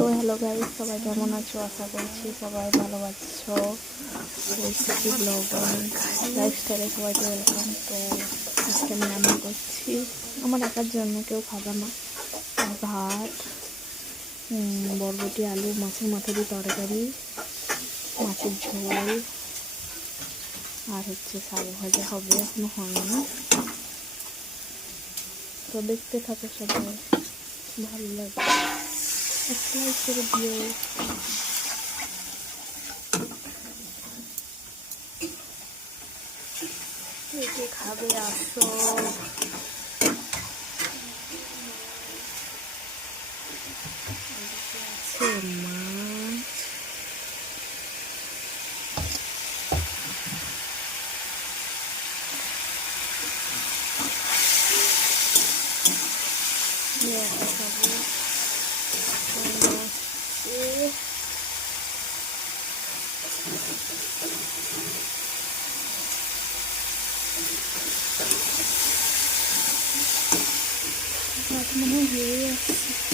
তো hello guys, সবাই কেমন আছো? আশা করছি সবাই ভালো আছো। রেসিপি ব্লগার লাইফস্টাইলে সবাইকে ওয়েলকাম। তো আজকে আমি রান্না করছি আমার একার জন্য, কেউ খাবে না। ভাত, বরবটি, আলু, মাছের মাথা দিয়ে তরকারি, মাছের ঝোল, আর হচ্ছে শাক ভাজা হবে, এখনো হয়নি। তো দেখতে থাকো সবাই, ভালো লাগে, সাবস্ক্রাইব করে দিও। কে খাবে আসো। আছে মাছ, একা খাবো। ভাত মনে হয়ে আসছে।